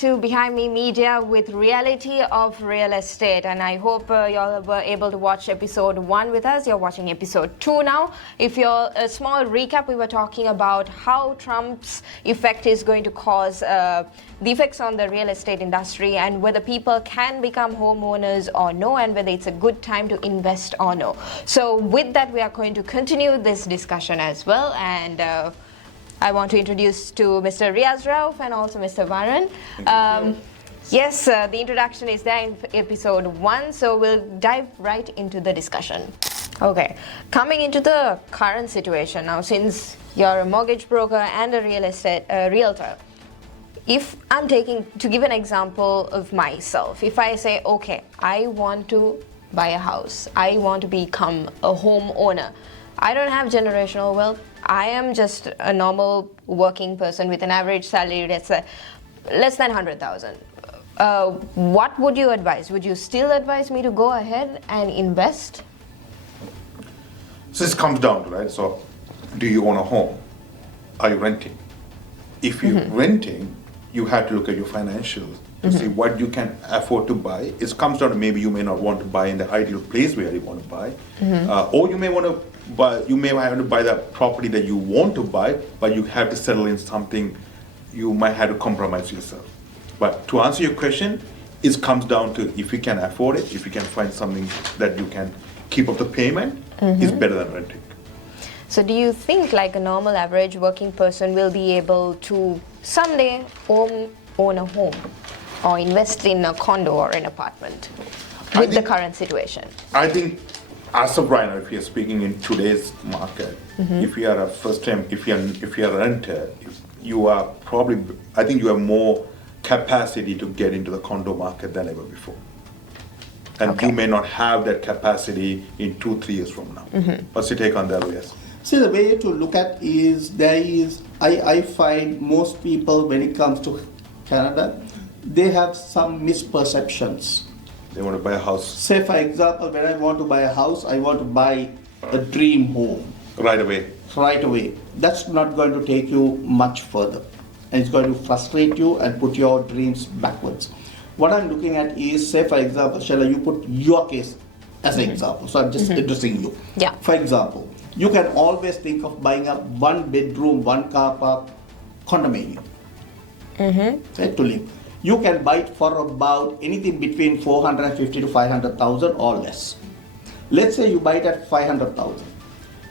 to Behind Me Media with Reality of Real Estate, and I hope y'all were able to watch episode 1 with us. You're watching episode 2 now. If you're a small recap, we were talking about how Trump's effect is going to cause the effects on the real estate industry and whether people can become homeowners or no, and whether it's a good time to invest or no. So with that, we are going to continue this discussion as well, and I want to introduce to Mr. Riaz Rauf and also Mr. Varun. Yes, the introduction is there in episode 1, so we'll dive right into the discussion. Okay, coming into the current situation now, since you're a mortgage broker and a real estate realtor, if I'm taking, to give an example of myself, if I say, okay, I want to buy a house, I want to become a homeowner, I don't have generational wealth, I am just a normal working person with an average salary, let's say, less than 100,000. What would you advise? Would you still advise me to go ahead and invest? So this comes down to, right? So, do you own a home? Are you renting? If you're renting, you have to look at your financials to see what you can afford to buy. It comes down to maybe you may not want to buy in the ideal place where you want to buy, or you may want to buy. You may have to buy the property that you want to buy, but you have to settle in something. You might have to compromise yourself. But to answer your question, it comes down to if you can afford it, if you can find something that you can keep up the payment, is better than renting. So do you think like a normal average working person will be able to someday own a home or invest in a condo or an apartment with the current situation? I think as of right now, if you're speaking in today's market, if you are a first time, if you're a renter, you are probably, I think you have more capacity to get into the condo market than ever before. And you may not have that capacity in 2-3 years from now. What's your take on that, Riaz? See, the way to look at is I find most people when it comes to Canada, they have some misperceptions. They want to buy a house. Say for example, when I want to buy a house, I want to buy a dream home. Right away. Right away. That's not going to take you much further. And it's going to frustrate you and put your dreams backwards. What I'm looking at is, say for example, Sheila, you put your case as an example. So I'm just addressing you. Yeah. For example, you can always think of buying a 1-bedroom, 1-car park condominium. Right, to live. You can buy it for about anything between 450 to 500,000 or less. Let's say you buy it at 500,000.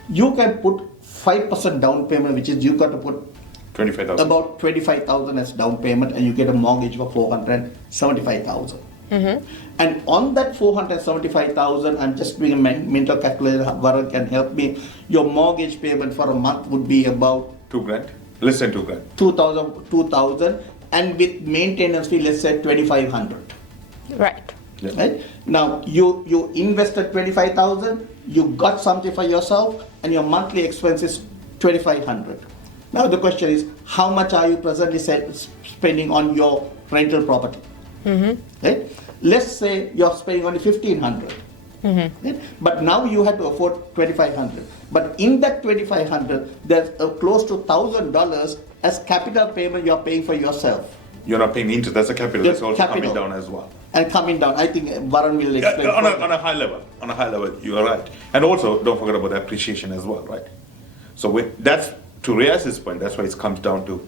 You can put 5% down payment, which is you got to put 25,000. about 25,000 as down payment, and you get a mortgage for 475,000. And on that 475,000, I'm just doing a mental calculation. Varun can help me. Your mortgage payment for a month would be about $2,000. Less than $2,000. 2,000, and with maintenance fee, let's say 2,500. Right. Yeah. Right? Now you invested 25,000, you got something for yourself, and your monthly expense is 2,500. Now the question is, how much are you presently spending on your rental property? Right? Let's say you're spending only 1,500. Right? But now you have to afford 2,500. But in that 2,500, there's close to $1,000 as capital payment you're paying for yourself. You're not paying interest, that's a capital, that's also Capital. coming down as well. And coming down, I think Varun will explain. On a high level, you are right. And also, don't forget about the appreciation as well, right? So that's, to Riaz's point, that's why it comes down to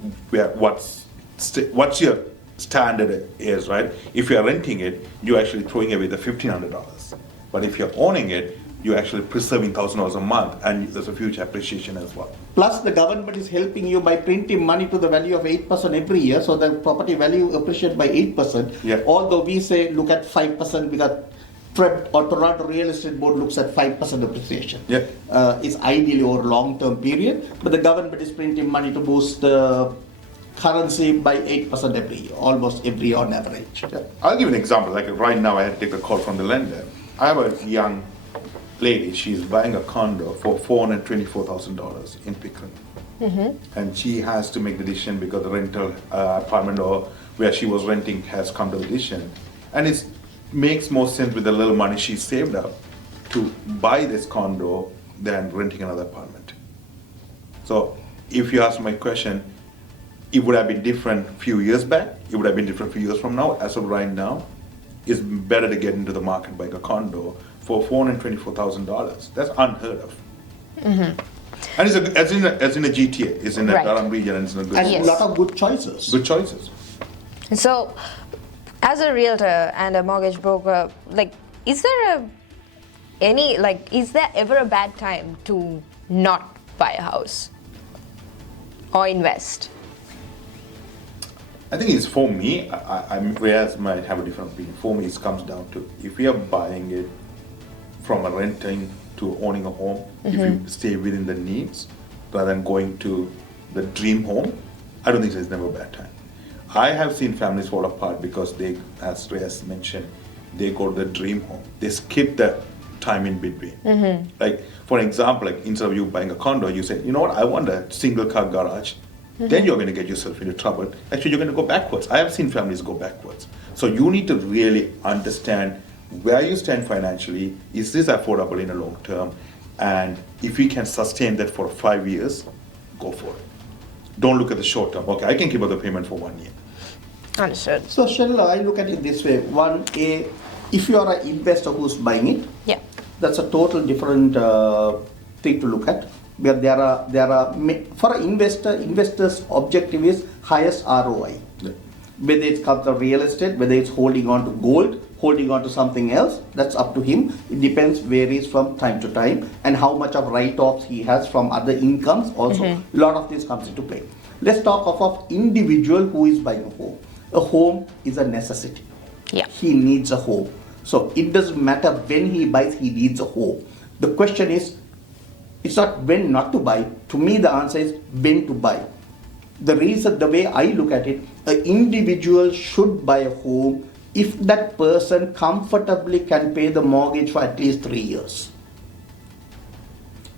what's your standard is, right? If you're renting it, you're actually throwing away the $1,500. But if you're owning it, you're actually preserving $1,000 a month, and there's a future appreciation as well. Plus, the government is helping you by printing money to the value of 8% every year, so the property value appreciates by 8%. Yeah. Although we say look at 5% because TREB or Toronto Real Estate Board looks at 5% appreciation. Yeah. It's ideally over a long-term period, but the government is printing money to boost the currency by 8% every year, almost every year on average. Yeah. I'll give you an example. Like right now, I had to take a call from the lender. I have a young lady, she's buying a condo for $424,000 in Pickering. And she has to make the decision because the rental apartment or where she was renting has come to the decision. And it makes more sense with the little money she saved up to buy this condo than renting another apartment. So if you ask my question, it would have been different few years back. It would have been different few years from now. As of right now, it's better to get into the market buying a condo for $424,000. That's unheard of. And it's as in a GTA, it's in a Right. Durham region, and it's in a good, And Yes. a lot of good choices. good choices. So, as a realtor and a mortgage broker, like, is there ever a bad time to not buy a house or invest? I think it's for me, Reyes might have a different opinion. For me, it comes down to if we are buying it from a renting to owning a home, if you stay within the needs rather than going to the dream home, I don't think there's never a bad time. I have seen families fall apart because they, as Reyes mentioned, they go to the dream home. They skip the time in between. Like, for example, like instead of you buying a condo, you say, you know what, I want a single car garage. Then you're going to get yourself into trouble. Actually, you're going to go backwards. I have seen families go backwards. So you need to really understand where you stand financially. Is this affordable in the long term? And if we can sustain that for 5 years, go for it. Don't look at the short term. Okay, I can keep up the payment for 1 year. Understood. So Sheryl, I look at it this way. One, if you are an investor who's buying it, Yeah. that's a total different thing to look at. Where there are for an investor's objective is highest ROI. Yeah. Whether it comes to real estate, whether it's holding on to gold, holding on to something else, that's up to him. It depends, varies from time to time, and how much of write-offs he has from other incomes also. A lot of this comes into play. Let's talk of individual who is buying a home. A home is a necessity. Yeah. He needs a home. So it doesn't matter when he buys, he needs a home. The question is, it's not when not to buy. To me, the answer is when to buy. The reason, the way I look at it, an individual should buy a home if that person comfortably can pay the mortgage for at least 3 years.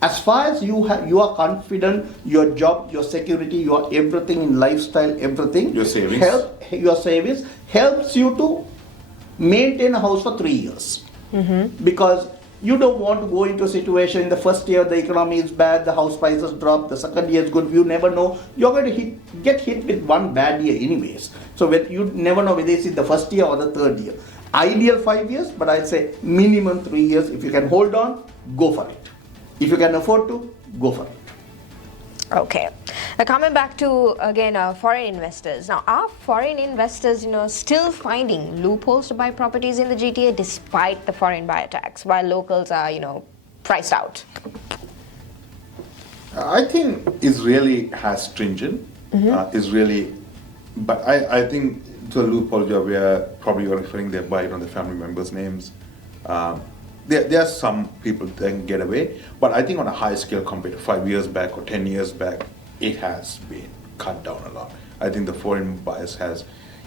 As far as you are confident, your job, your security, your everything in lifestyle, everything, Your savings. your savings helps you to maintain a house for 3 years. Because you don't want to go into a situation in the first year the economy is bad, the house prices drop, the second year is good, you never know. You're going to get hit with one bad year anyways. So you never know whether it's in the first year or the third year. Ideal 5 years, but I'd say minimum 3 years. If you can hold on, go for it. If you can afford to, go for it. Okay. Now coming back to again foreign investors. Now are foreign investors, still finding loopholes to buy properties in the GTA despite the foreign buyer tax, while locals are, priced out? I think Israeli has stringent. But I think to a loophole job where probably you're referring they buy it on the family members' names. There are some people that can get away, but I think on a high scale compared to 5 years back or 10 years back, it has been cut down a lot. I think the foreign buyers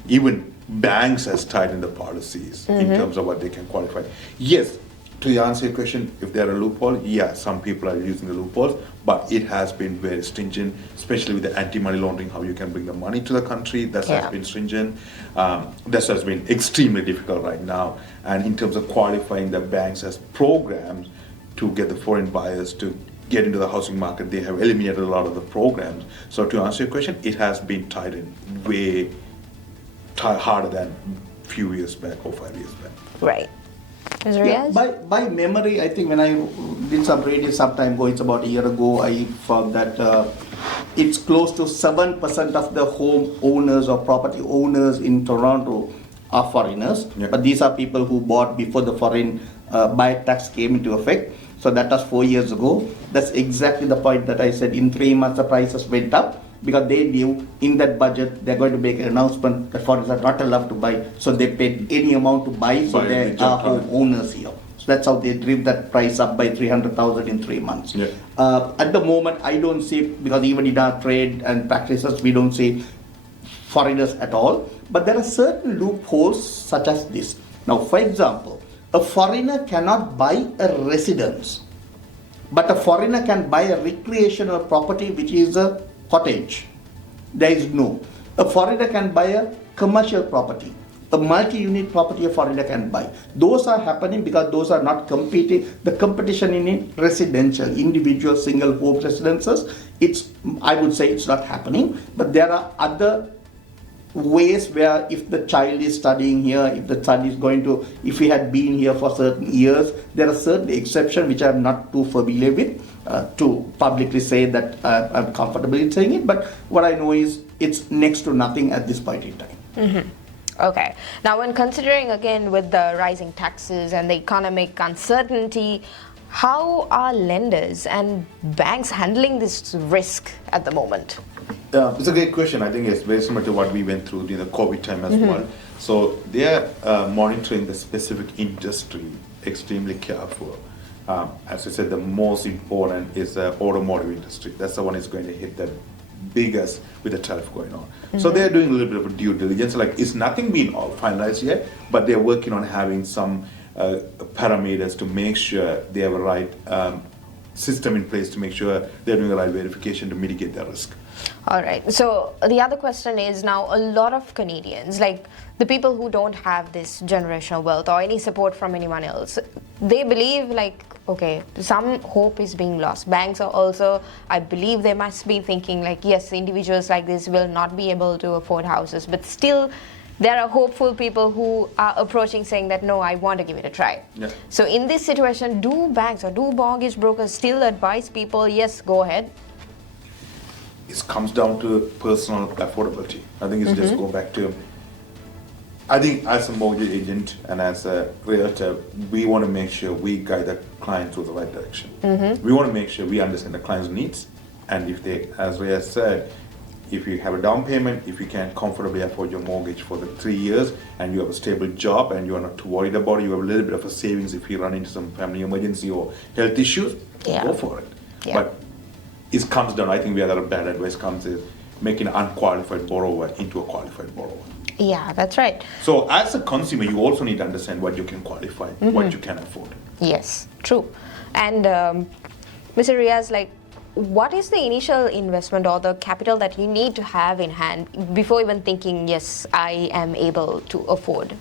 even banks has tightened the policies in terms of what they can qualify. Yes, to answer your question, if there are a loophole, yeah, some people are using the loopholes, but it has been very stringent, especially with the anti-money laundering, how you can bring the money to the country, that has been stringent. That has been extremely difficult right now. And in terms of qualifying the banks as programs to get the foreign buyers to get into the housing market, they have eliminated a lot of the programs. So to answer your question, it has been tightened way harder than few years back or 5 years back. Right. Ms. Yeah, Reyes? by memory, I think when I did some reading some time ago, it's about a year ago, I found that it's close to 7% of the home owners or property owners in Toronto are foreigners. Yeah. But these are people who bought before the foreign buyer tax came into effect. So that was 4 years ago. That's exactly the point that I said. In 3 months, the prices went up because they knew in that budget they're going to make an announcement that foreigners are not allowed to buy. So they paid any amount to buy. So they are home owners here. So that's how they drive that price up by 300,000 in 3 months. Yeah. At the moment, I don't see, because even in our trade and practices, we don't see foreigners at all. But there are certain loopholes such as this. Now, for example, a foreigner cannot buy a residence, but a foreigner can buy a recreational property which is a cottage. There is no. A foreigner can buy a commercial property. a multi-unit property a foreigner can buy. Those are happening because those are not competing. The competition in residential, individual, single home residences, I would say it's not happening, but there are other ways where if the child is studying here, if the child is if he had been here for certain years, there are certain exceptions which I'm not too familiar with to publicly say that I'm comfortable in saying it, but what I know is it's next to nothing at this point in time. Okay. Now, when considering again with the rising taxes and the economic uncertainty, how are lenders and banks handling this risk at the moment? It's a great question. I think it's very similar to what we went through during the COVID time as well. So they are monitoring the specific industry extremely careful. As I said, the most important is the automotive industry. That's the one that's going to hit the biggest with the tariff going on. So they're doing a little bit of a due diligence. Like, it's nothing been all finalized yet, but they're working on having some parameters to make sure they have a right system in place to make sure they're doing the right verification to mitigate the risk. All right. So the other question is, now a lot of Canadians, like the people who don't have this generational wealth or any support from anyone else, they believe like, okay, some hope is being lost. Banks are also, I believe they must be thinking like, yes, individuals like this will not be able to afford houses, but still there are hopeful people who are approaching saying that, no, I want to give it a try. Yeah. So in this situation, do banks or do mortgage brokers still advise people, yes, go ahead? It comes down to personal affordability. I think it's just go back to, I think as a mortgage agent and as a realtor, we want to make sure we guide the client through the right direction. We want to make sure we understand the client's needs, and if they, as Rhea said, if you have a down payment, if you can comfortably afford your mortgage for the 3 years, and you have a stable job and you are not too worried about it, you have a little bit of a savings if you run into some family emergency or health issues, go for it. Yeah. But it comes down, I think where the bad advice comes is making an unqualified borrower into a qualified borrower. Yeah, that's right. So as a consumer, you also need to understand what you can qualify, what you can afford. Yes, true. And Mr. Riaz, like, what is the initial investment or the capital that you need to have in hand before even thinking, yes, I am able to afford,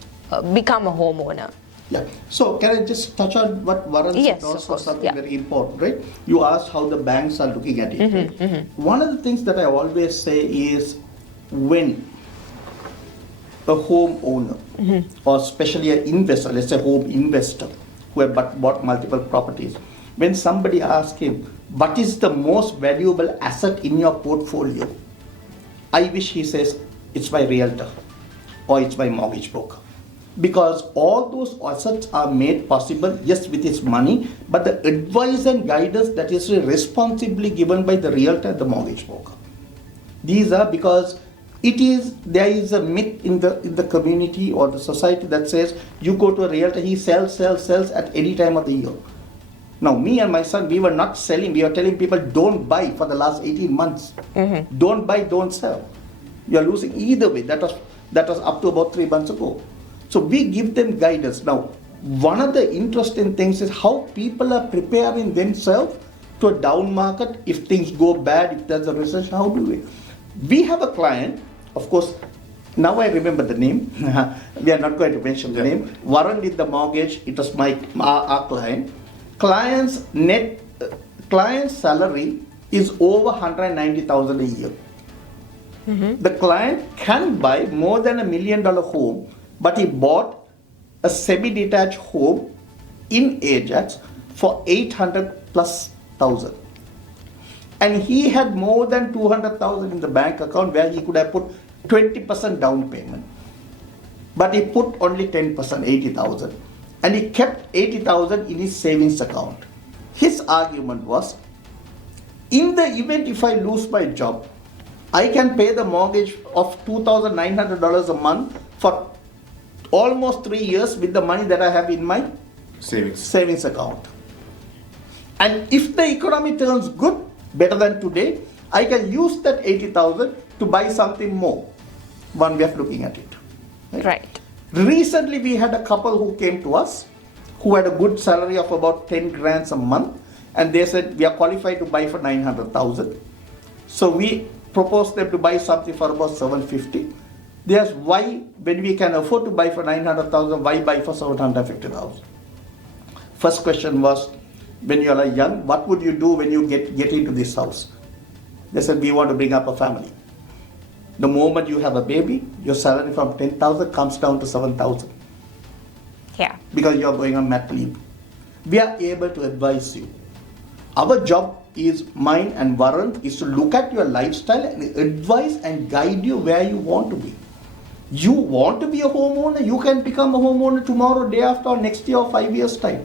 become a homeowner? Yeah. So can I just touch on what Varun Yes, said of also, course. something Yeah. very important, right? You asked how the banks are looking at it. Right? One of the things that I always say is when a homeowner or especially an investor, let's say home investor who have bought multiple properties, when somebody asks him, what is the most valuable asset in your portfolio? I wish he says, it's my realtor or it's my mortgage broker. Because all those assets are made possible, yes, with his money, but the advice and guidance that is responsibly given by the realtor and the mortgage broker. These are because there is a myth in the community or the society that says you go to a realtor, he sells at any time of the year. Now, me and my son, we were not selling, we were telling people don't buy for the last 18 months. Don't buy, don't sell. You're losing either way. That was up to about 3 months ago. So we give them guidance. Now, one of the interesting things is how people are preparing themselves to a down market. If things go bad, if there's a recession, how do we? We have a client, of course, now I remember the name. We are not going to mention the name. Varun did the mortgage. It was our client. Client's salary is over 190,000 a year. The client can buy more than $1 million home, but he bought a semi-detached home in Ajax for 800,000+. And he had more than 200,000 in the bank account where he could have put 20% down payment. But he put only 10%, 80,000. And he kept 80,000 in his savings account. His argument was, in the event if I lose my job, I can pay the mortgage of $2,900 a month for almost 3 years with the money that I have in my savings account. And if the economy turns good, better than today, I can use that 80,000 to buy something more. One way of looking at it. Right. Recently, we had a couple who came to us who had a good salary of about 10 grand a month, and they said we are qualified to buy for 900,000. So we proposed them to buy something for about 750. There's why, when we can afford to buy for 900,000, why buy for 750,000? First question was, when you are young, what would you do when you get into this house? They said, we want to bring up a family. The moment you have a baby, your salary from 10,000 comes down to 7,000 Yeah. because you are going on mat leave. We are able to advise you. Our job is, mine and Varun, is to look at your lifestyle and advise and guide you where you want to be. You want to be a homeowner, you can become a homeowner tomorrow, day after, or next year, or 5 years' time.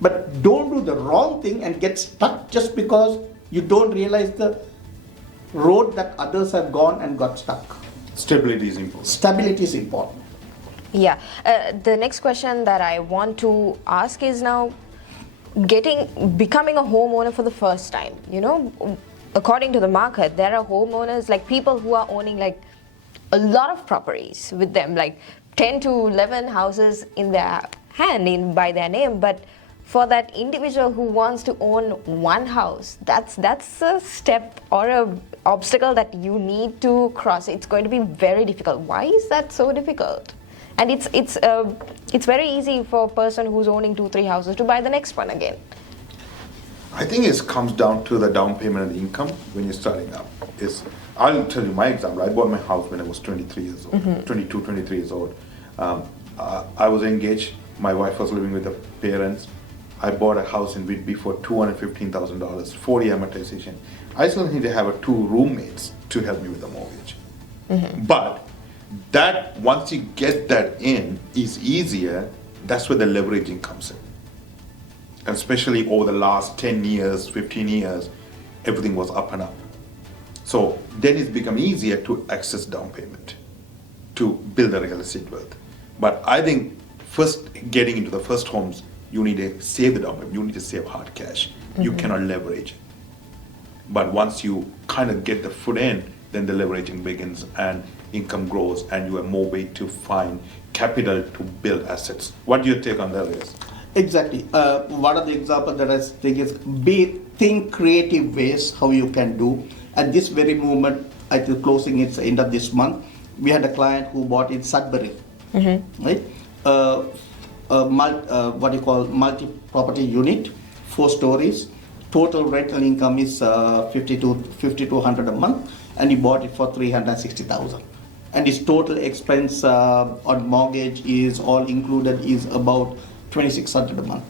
But don't do the wrong thing and get stuck just because you don't realize the road that others have gone and got stuck. Stability is important. Stability is important. Yeah. The next question that I want to ask is now becoming a homeowner for the first time. You know, according to the market, there are homeowners, like people who are owning like a lot of properties with them, like 10 to 11 houses in their hand, by their name. But for that individual who wants to own one house, that's a step or a obstacle that you need to cross. It's going to be very difficult. Why is that so difficult? And it's very easy for a person who's owning 2-3 houses to buy the next one again. I think it comes down to the down payment and the income when you're starting up. I'll tell you my example. I bought my house when I was 23 years old, 22, 23 years old. I was engaged. My wife was living with her parents. I bought a house in Whitby for $215,000, 40 amortization. I still need to have 2 roommates to help me with the mortgage. But that, once you get that in, is easier. That's where the leveraging comes in. And especially over the last 10 years, 15 years, everything was up and up. So then it's become easier to access down payment, to build a real estate wealth. But I think first getting into the first homes, you need to save the down payment, you need to save hard cash. You cannot leverage. But once you kind of get the foot in, then the leveraging begins and income grows and you have more way to find capital to build assets. What do you take on that, Riaz? Exactly. One of the examples that I think is think creative ways how you can do. At this very moment, I think closing it's the end of this month, we had a client who bought in Sudbury, right? Multi-property unit, 4 stories. Total rental income is 5,200 a month, and he bought it for 360,000. And his total expense on mortgage is all included is about 2,600 a month.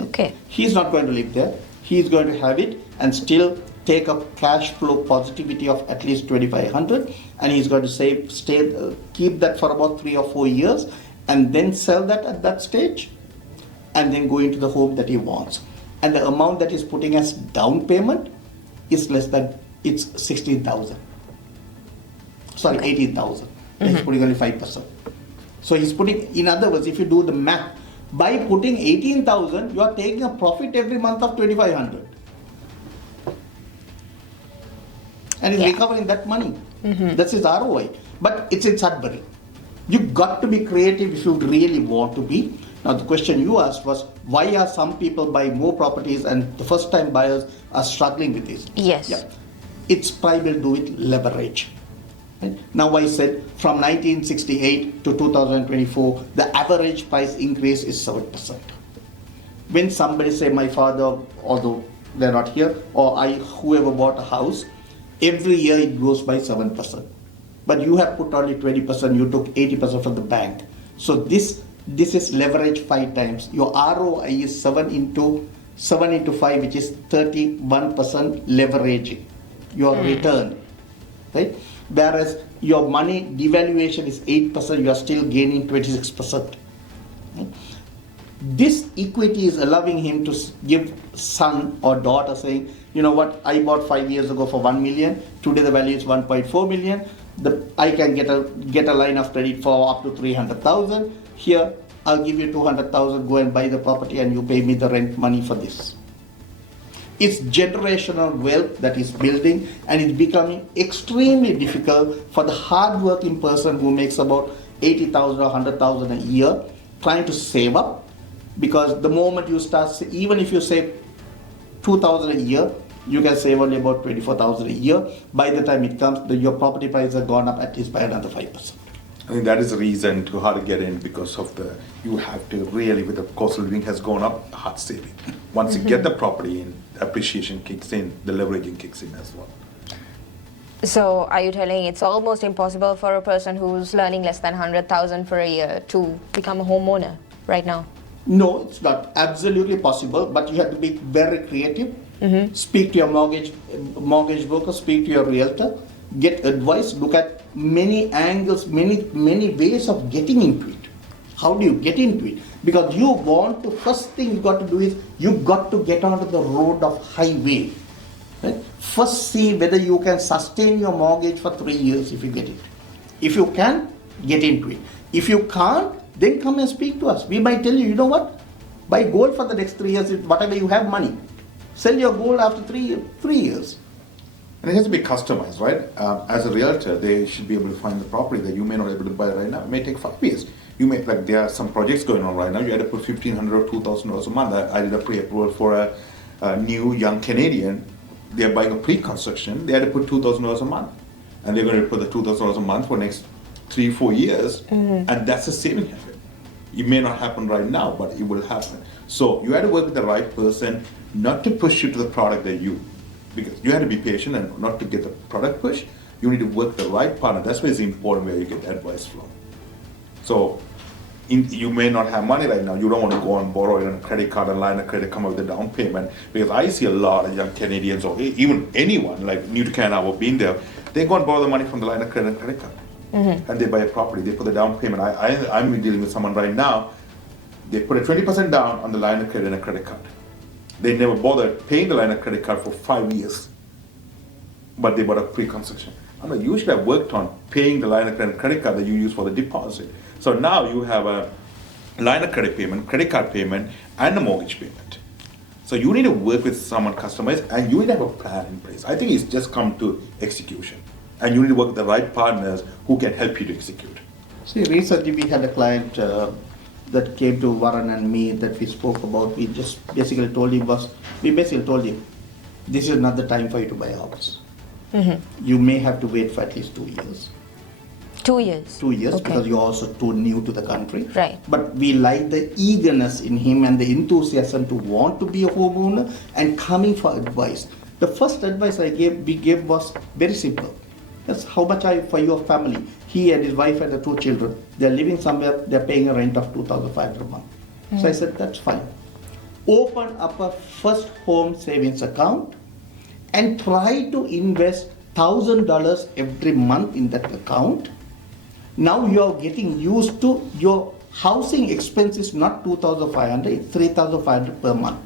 Okay. He's not going to live there. He's going to have it and still take a cash flow positivity of at least 2,500, and he's going to keep that for about 3 or 4 years, and then sell that at that stage, and then go into the home that he wants. And the amount that he's putting as down payment is less than, it's 16,000. Sorry, 18,000. He's putting only 5%. So he's putting, in other words, if you do the math, by putting 18,000, you are taking a profit every month of 2,500. And he's recovering that money. That's his ROI. But it's in Sudbury. You've got to be creative if you really want to be. Now the question you asked was, why are some people buying more properties and the first time buyers are struggling with this? Yes. Yeah. It's primarily to do with leverage. Right? Now I said from 1968 to 2024, the average price increase is 7%. When somebody say my father, although they're not here, or whoever bought a house, every year it grows by 7%. But you have put only 20%, you took 80% from the bank. So this is leverage 5 times. Your ROI is 7 into 5, which is 31% leveraging your return, right? Whereas your money devaluation is 8%, you are still gaining 26%. Right? This equity is allowing him to give son or daughter saying, you know what, I bought 5 years ago for 1 million, today the value is 1.4 million, I can get a line of credit for up to 300,000. Here, I'll give you 200,000, go and buy the property and you pay me the rent money for this. It's generational wealth that is building, and it's becoming extremely difficult for the hard-working person who makes about 80,000 or 100,000 a year trying to save up, because the moment you start, even if you save 2,000 a year, you can save only about 24,000 a year. By the time it comes, your property prices have gone up at least by another 5%. I think that is the reason to how to get in because of you have to really, with the cost of living has gone up, hard saving. Once you get the property in, appreciation kicks in, the leveraging kicks in as well. So are you telling it's almost impossible for a person who's learning less than 100,000 for a year to become a homeowner right now? No, it's not absolutely possible, but you have to be very creative. Speak to your mortgage broker, speak to your realtor, get advice, look at many angles, many ways of getting into it. How do you get into it? Because you want to, first thing you got to do is you got to get onto the road of highway. Right? First see whether you can sustain your mortgage for 3 years if you get it. If you can, get into it. If you can't, then come and speak to us. We might tell you, you know what? Buy gold for the next 3 years, whatever you have money. Sell your gold after 3 years. And it has to be customized, right? As a realtor, they should be able to find the property that you may not be able to buy right now. It may take 5 years. You may, like there are some projects going on right now, you had to put $1,500 or $2,000 a month. I did a pre-approval for a new young Canadian. They're buying a pre-construction, they had to put $2,000 a month. And they're going to put the $2,000 a month for next 3-4 years, and that's a saving habit. It may not happen right now, but it will happen. So you had to work with the right person, not to push you to the product that because you had to be patient and not to get the product push. You need to work with the right partner. That's why it's important where you get advice from. So you may not have money right now. You don't want to go and borrow a credit card and line of credit, come up with a down payment. Because I see a lot of young Canadians or even anyone like new to Canada or being there, they go and borrow the money from the line of credit card. And they buy a property, they put the down payment. I'm dealing with someone right now, they put a 20% down on the line of credit and a credit card. They never bothered paying the line of credit card for 5 years, but they bought a pre-construction. I'm like, you should have worked on paying the line of credit card that you use for the deposit. So now you have a line of credit payment, credit card payment, and a mortgage payment. So you need to work with someone customized, and you need to have a plan in place. I think it's just come to execution. And you need to work with the right partners who can help you to execute. See, recently we had a client that came to Varun and me that we spoke about. We just basically told him, this is not the time for you to buy a house. You may have to wait for at least 2 years. 2 years? 2 years, Okay. because you're also too new to the country. Right. But we like the eagerness in him and the enthusiasm to want to be a homeowner and coming for advice. The first advice we gave was very simple. That's how much for your family. He and his wife and the 2 children. They're living somewhere, they're paying a rent of $2,500 a month. So I said, that's fine. Open up a first home savings account and try to invest $1,000 every month in that account. Now you're getting used to your housing expense is not $2,500, it's $3,500 per month.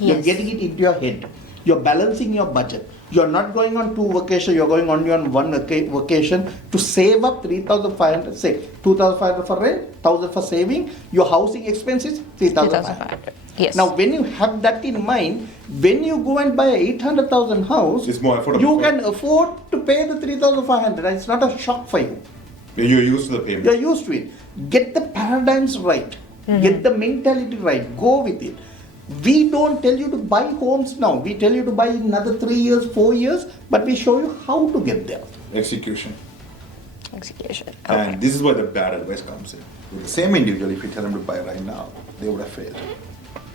You're Yes. getting it into your head. You're balancing your budget. You're not going on 2 vacations, you're going only on 1 vacation to save up $3,500, say $2,500 for rent, $1,000 for saving, your housing expenses $3,500. Yes. Now when you have that in mind, when you go and buy a 800,000 house, It's more affordable. you can afford to pay the 3,500 and it's not a shock for you. You're used to the payment. You're used to it. Get the paradigms right. Get the mentality right. Go with it. We don't tell you to buy homes now. We tell you to buy in another 3 years, 4 years, but we show you how to get there. Execution. Execution. And this is where the bad advice comes in. With the same individual, if you tell them to buy right now, they would have failed.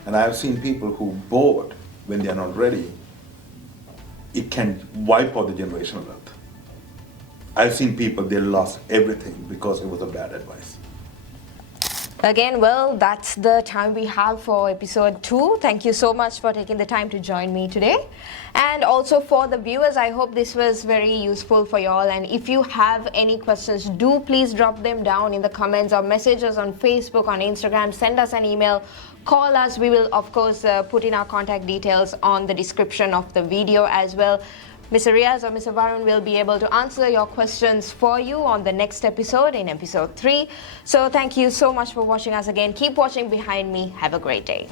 And I have seen people who bought when they are not ready. It can wipe out the generational wealth. I've seen people, they lost everything because it was a bad advice. Again, well, that's the time we have for episode 2. Thank you so much for taking the time to join me today. And also for the viewers, I hope this was very useful for you all. And if you have any questions, do please drop them down in the comments or message us on Facebook, on Instagram, send us an email, call us. We will, of course, put in our contact details on the description of the video as well. Mr. Riaz or Mr. Varun will be able to answer your questions for you on the next episode, in episode 3. So thank you so much for watching us again. Keep watching Behind Me. Have a great day.